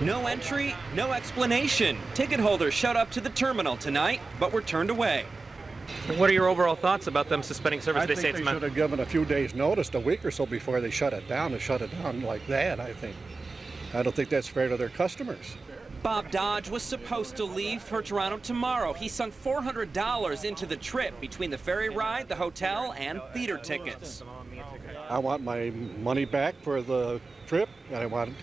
No entry, no explanation. Ticket holders showed up to the terminal tonight, but were turned away. What are your overall thoughts about them suspending service? I think they should have given a few days' notice, a week or so before they shut it down, and shut it down like that, I think. I don't think that's fair to their customers. Bob Dodge was supposed to leave for Toronto tomorrow. He sunk $400 into the trip between the ferry ride, the hotel, and theater tickets. I want my money back for the trip, and I want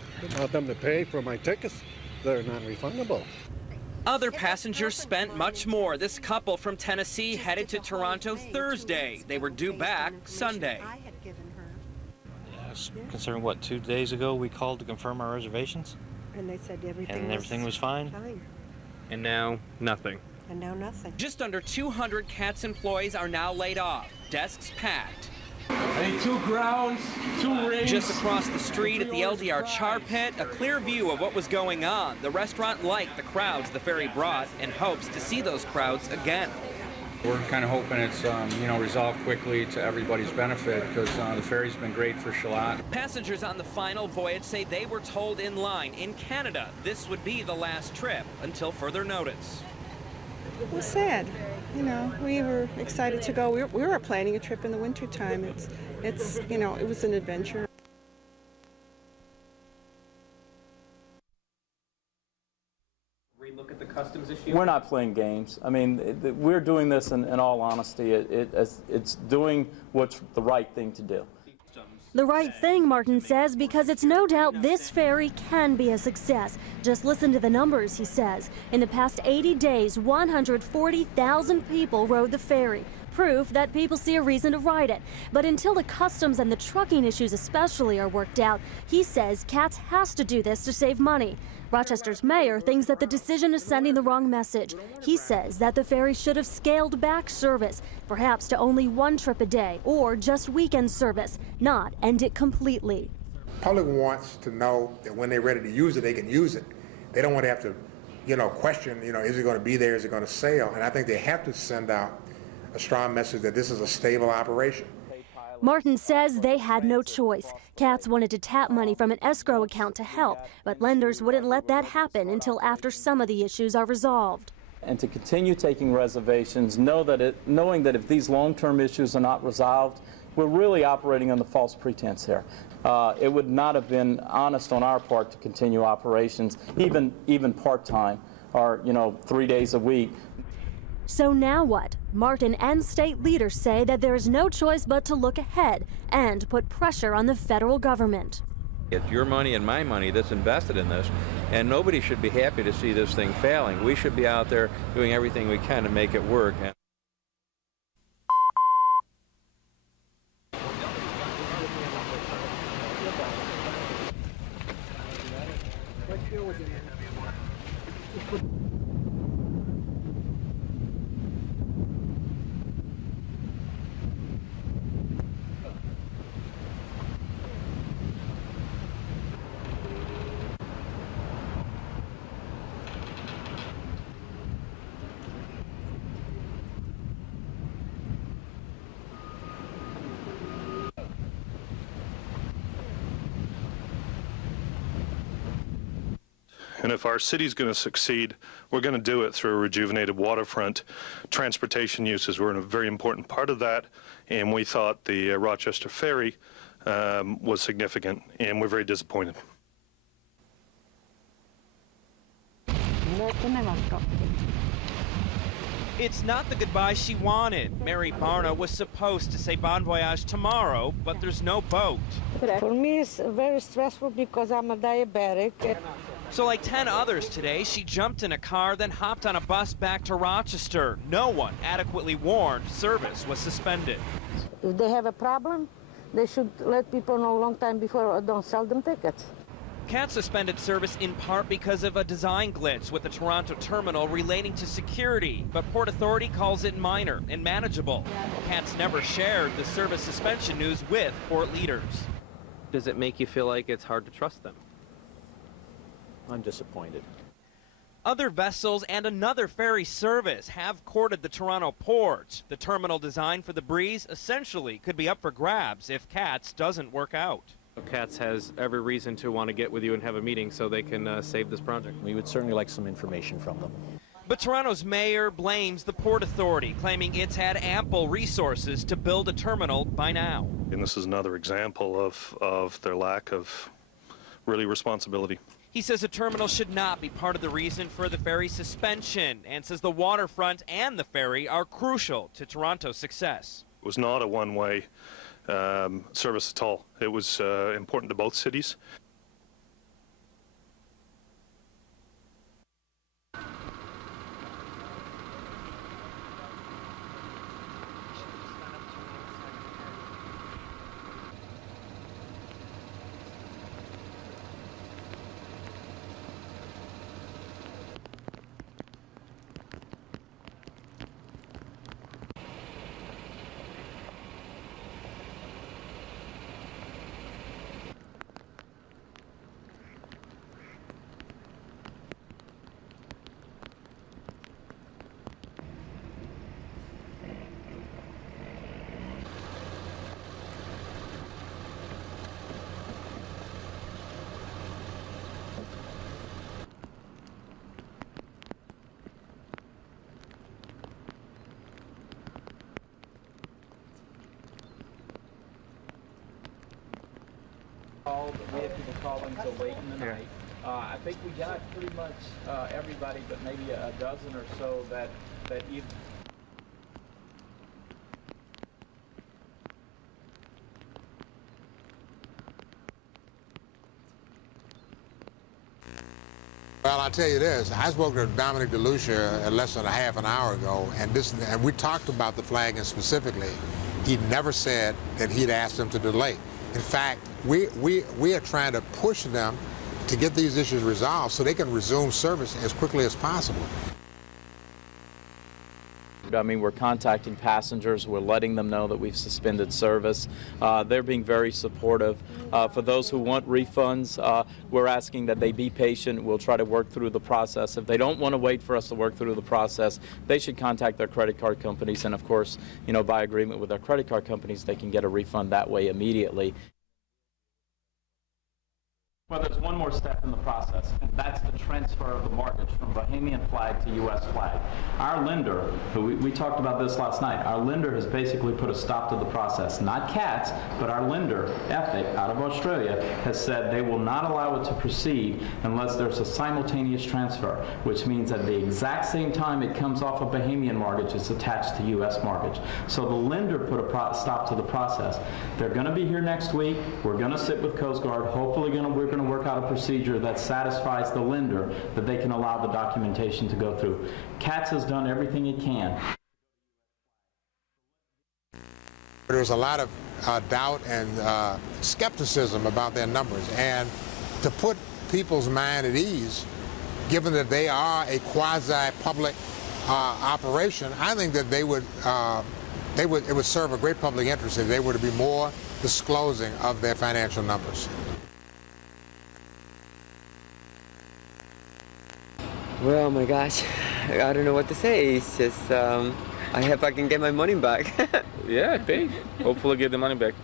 them to pay for my tickets. They're non-refundable. Other passengers spent much more. This couple from Tennessee headed to Toronto Thursday. They were due back Sunday. Considering what, 2 days ago we called to confirm our reservations? And they said everything was fine. And now, nothing. And now nothing. Just under 200 CATS employees are now laid off. Desks packed. I need 2 grounds, 2 rings. Just across the street at the LDR Char Pit, a clear view of what was going on. The restaurant liked the crowds the ferry brought and hopes to see those crowds again. We're kind of hoping it's resolved quickly to everybody's benefit, because the ferry's been great for Charlotte. Passengers on the final voyage say they were told in line in Canada this would be the last trip until further notice. It was sad. You know, we were excited to go. We were planning a trip in the wintertime. It's you know, it was an adventure. Relook at the customs issue? We're not playing games. I mean, we're doing this in all honesty. It's doing what's the right thing to do. The right thing, Martin says, because it's no doubt this ferry can be a success. Just listen to the numbers, he says. In the past 80 days, 140,000 people rode the ferry. Proof that people see a reason to ride it. But until the customs and the trucking issues especially are worked out, he says CATS has to do this to save money. Rochester's mayor thinks that the decision is sending the wrong message. He says that the ferry should have scaled back service, perhaps to only 1 trip a day or just weekend service, not end it completely. Public wants to know that when they're ready to use it, they can use it. They don't want to have to, question, is it going to be there, is it going to sail? And I think they have to send out a strong message that this is a stable operation. Martin says they had no choice. CATS wanted to tap money from an escrow account to help, but lenders wouldn't let that happen until after some of the issues are resolved. And to continue taking reservations, knowing that if these long-term issues are not resolved, we're really operating on the false pretense here. It would not have been honest on our part to continue operations, even part-time, or 3 days a week. So now what? Martin and state leaders say that there is no choice but to look ahead and put pressure on the federal government. It's your money and my money that's invested in this, and nobody should be happy to see this thing failing. We should be out there doing everything we can to make it work. And if our city's going to succeed, we're going to do it through a rejuvenated waterfront. Transportation uses were a very important part of that, and we thought the Rochester Ferry was significant, and we're very disappointed. It's not the goodbye she wanted. Mary Barna was supposed to say bon voyage tomorrow, but there's no boat. For me, it's very stressful because I'm a diabetic. So like 10 others today, she jumped in a car, then hopped on a bus back to Rochester. No one adequately warned service was suspended. If they have a problem, they should let people know a long time before or don't sell them tickets. CATS suspended service in part because of a design glitch with the Toronto terminal relating to security, but Port Authority calls it minor and manageable. CATS never shared the service suspension news with port leaders. Does it make you feel like it's hard to trust them? I'm disappointed. Other vessels and another ferry service have courted the Toronto port. The terminal designed for the breeze essentially could be up for grabs if CATS doesn't work out. Katz has every reason to want to get with you and have a meeting so they can save this project. We would certainly like some information from them. But Toronto's mayor blames the Port Authority, claiming it's had ample resources to build a terminal by now. And this is another example of their lack of really responsibility. He says a terminal should not be part of the reason for the ferry suspension, and says the waterfront and the ferry are crucial to Toronto's success. It was not a one-way service at all. It was important to both cities. We had people calling until late in the night. I think we got pretty much everybody, but maybe a dozen or so that either. Well, I'll tell you this. I spoke to Dominic DeLucia less than a half an hour ago, and we talked about the flagging specifically. He never said that he'd asked them to delay. In fact, we are trying to push them to get these issues resolved so they can resume service as quickly as possible. I mean, we're contacting passengers. We're letting them know that we've suspended service. They're being very supportive. For those who want refunds, we're asking that they be patient. We'll try to work through the process. If they don't want to wait for us to work through the process, they should contact their credit card companies. And of course, you know, by agreement with their credit card companies, they can get a refund that way immediately. Well, there's one more step in the process, and that's the transfer of the mortgage from Bahamian flag to U.S. flag. Our lender, we talked about this last night, our lender has basically put a stop to the process. Not Katz, but our lender, Ethic, out of Australia, has said they will not allow it to proceed unless there's a simultaneous transfer, which means at the exact same time it comes off a Bahamian mortgage, it's attached to U.S. mortgage. So the lender put a stop to the process. They're going to be here next week. We're going to sit with Coast Guard. Hopefully we're going to work out a procedure that satisfies the lender that they can allow the documentation to go through. Katz has done everything he can. There's a lot of doubt and skepticism about their numbers, and to put people's mind at ease, given that they are a quasi-public operation, I think that it would serve a great public interest if they were to be more disclosing of their financial numbers. Well, my gosh, I don't know what to say. It's just, I hope I can get my money back. Yeah, pay. Hopefully get the money back.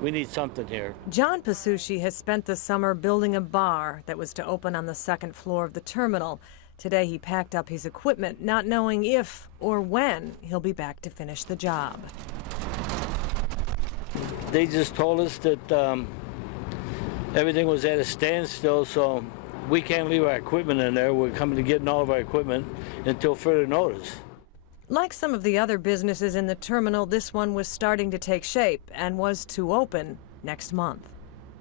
We need something here. John Pasucci has spent the summer building a bar that was to open on the second floor of the terminal. Today he packed up his equipment, not knowing if or when he'll be back to finish the job. They just told us that everything was at a standstill, so we can't leave our equipment in there. We're coming to get all of our equipment until further notice. Like some of the other businesses in the terminal, this one was starting to take shape and was to open next month.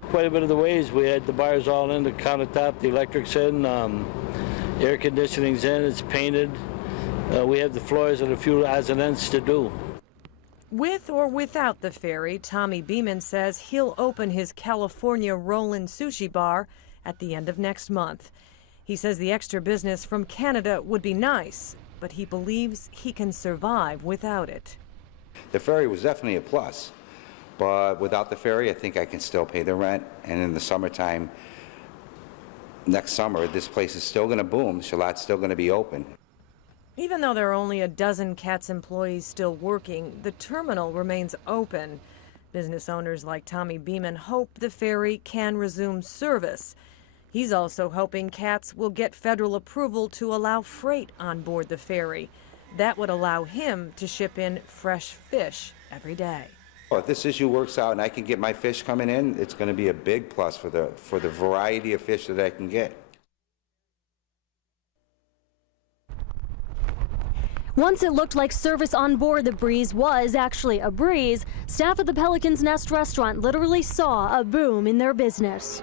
Quite a bit of the ways. We had the bars all in, the countertop, the electric's in, air conditioning's in, it's painted. We have the floors and a few odds and ends to do. With or without the ferry, Tommy Beeman says he'll open his California Rollin' Sushi Bar at the end of next month. He says the extra business from Canada would be nice, but he believes he can survive without it. The ferry was definitely a plus, but without the ferry, I think I can still pay the rent. And in the summertime, next summer, this place is still going to boom. Shalat's still going to be open. Even though there are only a dozen CATS employees still working, the terminal remains open. Business owners like Tommy Beeman hope the ferry can resume service. He's also hoping CATS will get federal approval to allow freight on board the ferry. That would allow him to ship in fresh fish every day. Well, if this issue works out and I can get my fish coming in, it's going to be a big plus for the variety of fish that I can get. Once it looked like service on board the Breeze was actually a breeze, staff at the Pelican's Nest restaurant literally saw a boom in their business.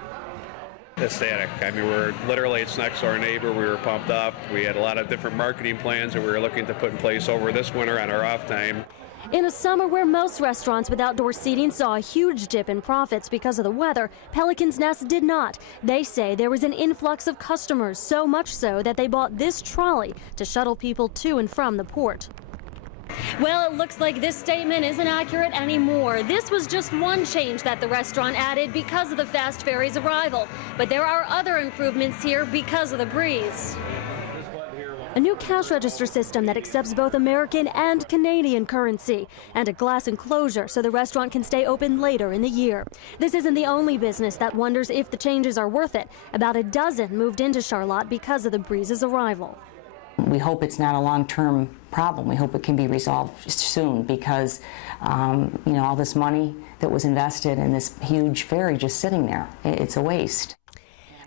Ecstatic. I mean, it's next to our neighbor. We were pumped up. We had a lot of different marketing plans that we were looking to put in place over this winter on our off time. In a summer where most restaurants with outdoor seating saw a huge dip in profits because of the weather, Pelican's Nest did not. They say there was an influx of customers, so much so that they bought this trolley to shuttle people to and from the port. Well, it looks like this statement isn't accurate anymore. This was just one change that the restaurant added because of the fast ferry's arrival. But there are other improvements here because of the Breeze. A new cash register system that accepts both American and Canadian currency, and a glass enclosure so the restaurant can stay open later in the year. This isn't the only business that wonders if the changes are worth it. About a dozen moved into Charlotte because of the Breeze's arrival. We hope it's not a long-term problem. We hope it can be resolved soon because, all this money that was invested in this huge ferry just sitting there, it's a waste.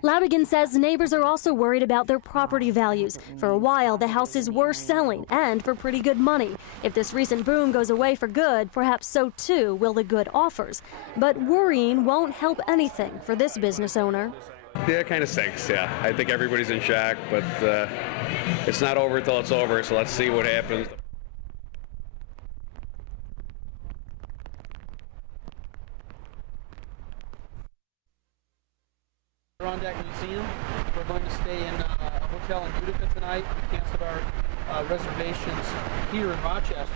Labigan says neighbors are also worried about their property values. For a while, the houses were selling, and for pretty good money. If this recent boom goes away for good, perhaps so too will the good offers. But worrying won't help anything for this business owner. Yeah, it kind of stinks, yeah. I think everybody's in shock, but it's not over until it's over, so let's see what happens. Adirondack Museum. We're going to stay in a hotel in Utica tonight. We canceled our reservations here in Rochester.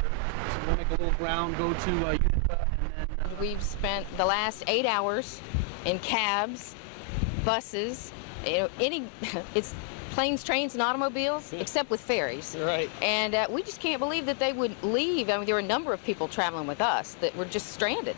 So we'll make a little ground, go to Utica, and then... We've spent the last 8 hours in cabs, buses, it's planes, trains, and automobiles, except with ferries. Right. And we just can't believe that they would leave. I mean, there were a number of people traveling with us that were just stranded.